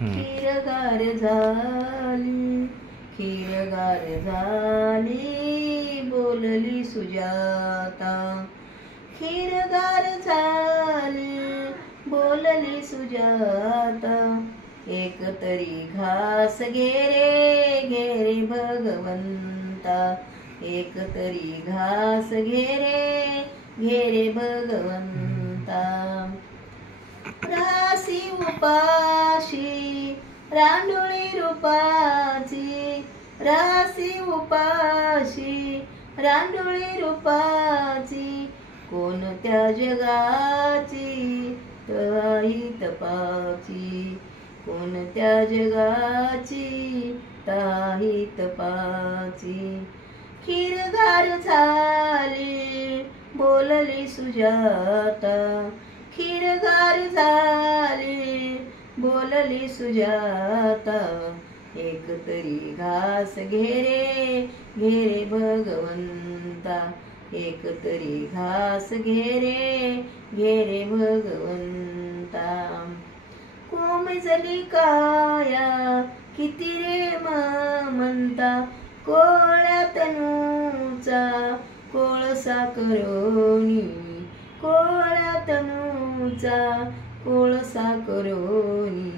खीरगार झाली, खीरगार झाली, बोलली सुजाता. खीरगार झाली, बोलली सुजाता. एक तरी घास घे रे भगवंता. एक तरी घास घे रे भगवंता. रासी उपाशी रांडोळी रूपाची, रासी उपाशी रांडोळी रूपाची. कोणत्या जगाची ताही तपाची, कोणत्या जगाची ताही तपाची. खीरगार झाली, बोलली सुजाता. खीरगार झाली, बोलली सुजाता. एक तरी घास घे रे भगवंता. एक तरी घास घे रे भगवंता. कोमजली काया किती रे म्हणता. कोळ्या तनूचा कोळसा करोनी, कोळ्या तनूचा कोळसा करोनी.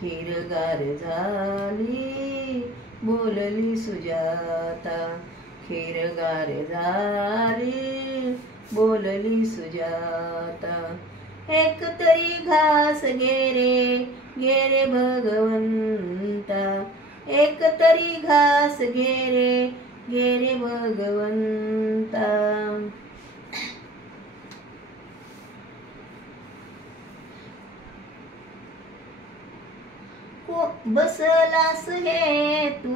खीरगार झाली, बोलली सुजाता. खीरगार झाली, बोलली सुजाता. एक तरी घास घे रे भगवंता. एक तरी घास घे रे भगवंता. बसलास हे तू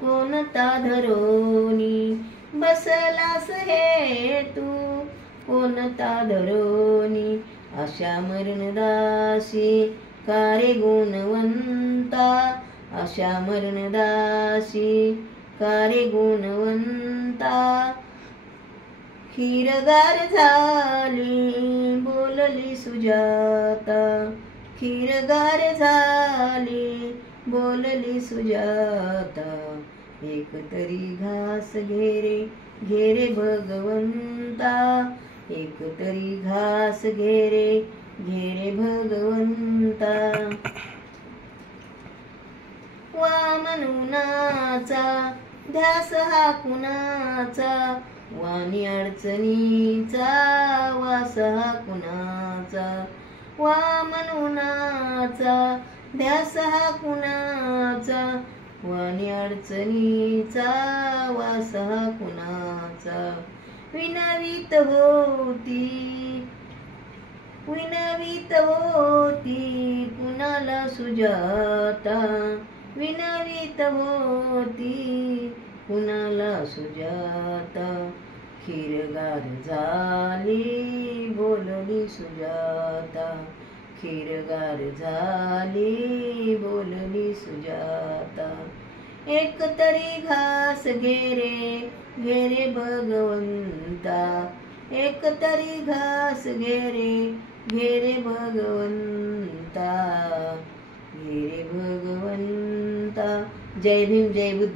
कोणता धरोनी. बसलास हे तू कोणता धरोनी. अशा मरणदासी कारे गुणवंता. अशा मरणदासी कारे गुणवंता. खीरगार झाली, बोलली सुजाता. खीरगार झाली, बोलली सुजाता. एक तरी घास घे रे भगवंता. एक तरी घास घे रे भगवंता. वामनुनाचा ध्यास हा कुणाचा. वाणी अडचणीचा वास हा कुणाचा. वामनुनाचा ध्यास हा कुणाचा. वाणी अडचणीचा वास हा कुणाचा. विनवीत होती कुणाला सुजाता. विनवीत होती कुणाला सुजाता. खीरगार झाली, बोलली सुजाता. खीरगार झाली, बोलली सुजाता. एक तरी घास घे रे भगवंता. एक तरी घास घे रे भगवंता. घे रे भगवंता. जय भीम, जय बुद्ध.